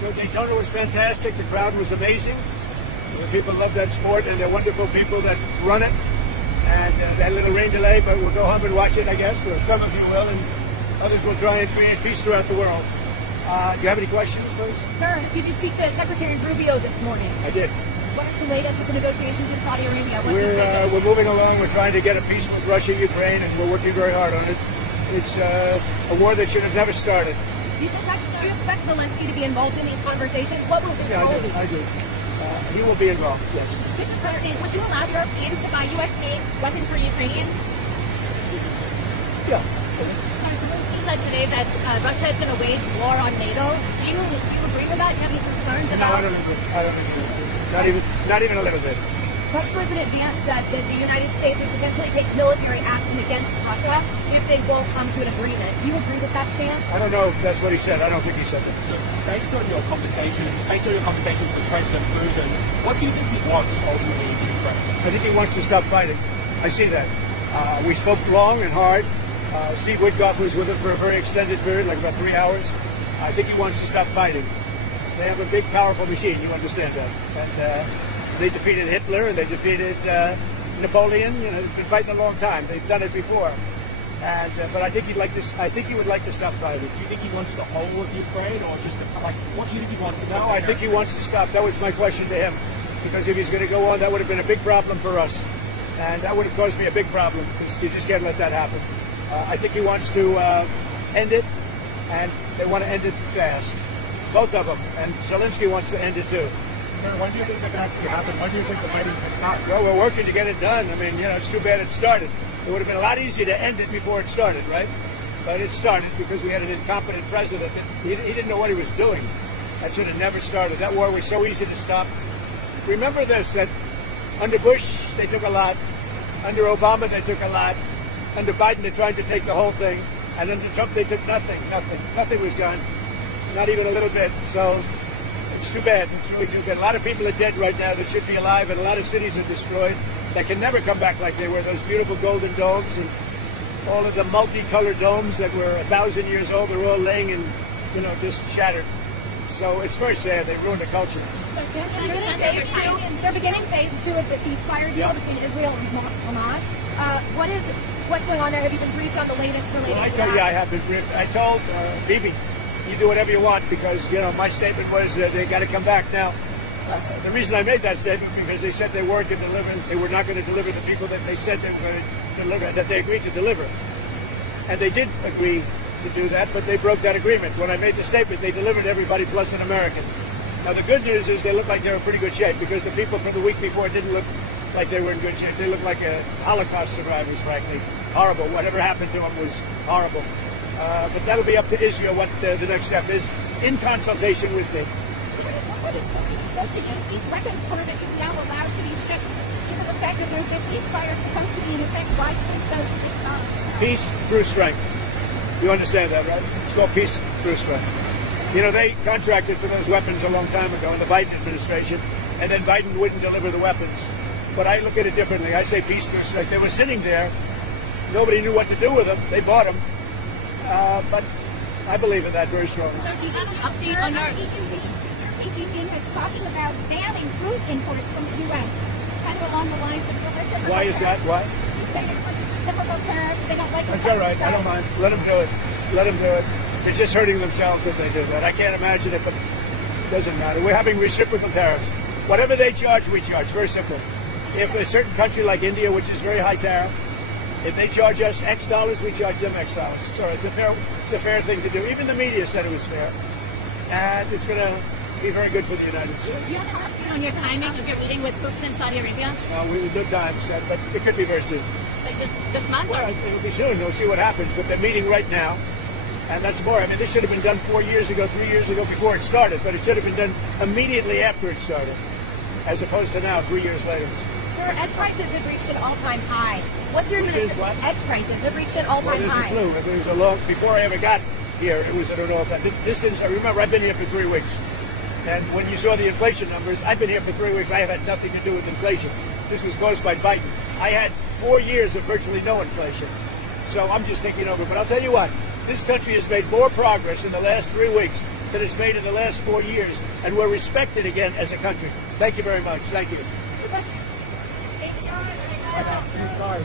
So Daytona was fantastic. The crowd was amazing. The people love that sport, and they're wonderful people that run it. And that little rain delay, but we'll go home and watch it, I guess. Or some of you will, and others will try and create peace throughout the world. Do you have any questions, please? Sir, did you speak to Secretary Rubio this morning? I did. What's the latest with the negotiations in Saudi Arabia? We're moving along. We're trying to get a peace with Russia, Ukraine, and we're working very hard on it. It's a war that should have never started. Do you expect Zelensky to be involved in these conversations? What will his role be? I do. He will be involved, yes. Mr. President, would you allow Europeans to buy U.S.-made weapons for Ukrainians? Yeah. Zelensky said today that Russia is going to wage war on NATO. Do you agree with that? Do you have any concerns about? No, I don't agree. Not even a little bit. Vice President Vance said that the United States would potentially take military action against Russia if they won't come to an agreement. Do you agree with that stance? I don't know if that's what he said. I don't think he said that. So based on your conversations with President Putin, what do you think he wants ultimately in Ukraine? I think he wants to stop fighting. I see that. We spoke long and hard. Steve Witkoff was with him for a very extended period, like about 3 hours. I think he wants to stop fighting. They have a big, powerful machine. You understand that. And they defeated Hitler and they defeated Napoleon. You know, they've been fighting a long time. They've done it before. And but I think he'd like to. I think he would like to stop fighting. Do you think he wants the whole of Ukraine, or just like what do you think he wants to do? No, I think he wants to stop. That was my question to him, because if he's going to go on, that would have been a big problem for us, and that would have caused me a big problem because you just can't let that happen. I think he wants to end it, and they want to end it fast, both of them. And Zelensky wants to end it too. When do you think that actually happen? When do you think the fighting can start? Well, we're working to get it done. I mean, you know, it's too bad it started. It would have been a lot easier to end it before it started, right? But it started because we had an incompetent president. He didn't know what he was doing. That should have never started. That war was so easy to stop. Remember this, that under Bush, they took a lot. Under Obama, they took a lot. Under Biden, they tried to take the whole thing. And under Trump, they took nothing. Nothing was gone. Not even a little bit. So it's too bad. It's really too bad. A lot of people are dead right now that should be alive, and a lot of cities are destroyed that can never come back like they were. Those beautiful golden domes and all of the multicolored domes that were 1,000 years old, they're all laying in, you know, just shattered. So it's very sad. They ruined the culture. So they're beginning phase 2 of the ceasefire deal between Israel and Hamas. What's going on there? Have you been briefed on the latest related to that? Yeah, I have been briefed. I told Bibi, you do whatever you want, because, you know, my statement was they got to come back now. The reason I made that statement because they said they weren't going to deliver. They were not going to deliver the people that they said they were going to deliver, that they agreed to deliver. And they did agree to do that, but they broke that agreement. When I made the statement, they delivered everybody plus an American. Now, the good news is they look like they're in pretty good shape, because the people from the week before didn't look like they were in good shape. They looked like Holocaust survivors, frankly. Horrible. Whatever happened to them was horrible. But that'll be up to Israel what the next step is, in consultation with them. These weapons are now allowed to be shipped, given the fact that there's this ceasefire supposed to be in effect. Why should those Peace through strength. You understand that, right? It's called peace through strength. You know, they contracted for those weapons a long time ago in the Biden administration, and then Biden wouldn't deliver the weapons. But I look at it differently. I say peace through strength. They were sitting there. Nobody knew what to do with them. They bought them. But I believe in that very strongly. So you have an update on our EPP is talking about banning fruit imports from the U.S., kind of along the lines of the reciprocal. Why is that? Why? Reciprocal tariffs. They don't like it. That's all right. I don't mind. Let them do it. Let them do it. They're just hurting themselves if they do that. I can't imagine it, but it doesn't matter. We're having reciprocal tariffs. Whatever they charge, we charge. Very simple. If a certain country like India, which is very high tariff, if they charge us X dollars, we charge them X dollars. So it's a fair thing to do. Even the media said it was fair. And it's going to be very good for the United States. You don't have an update on your timing of your meeting with Putin in Saudi Arabia? We would do time, but it could be very soon. Like this month? Well, it'll be soon. We'll see what happens. But they're meeting right now. And that's more. I mean, this should have been done 4 years ago, 3 years ago before it started. But it should have been done immediately after it started, as opposed to now, 3 years later. Sir, egg prices have reached an all-time high. What's your administration? Egg prices have reached an all-time high. Well, there's a flu. It was a long, before I ever got here, it was, I don't know if that, I remember I've been here for 3 weeks. And when you saw the inflation numbers, I've been here for 3 weeks. I have had nothing to do with inflation. This was caused by Biden. I had 4 years of virtually no inflation. So I'm just thinking over. But I'll tell you what, this country has made more progress in the last 3 weeks that it's made in the last 4 years, and we're respected again as a country. Thank you very much. Thank you. I got 3 cars.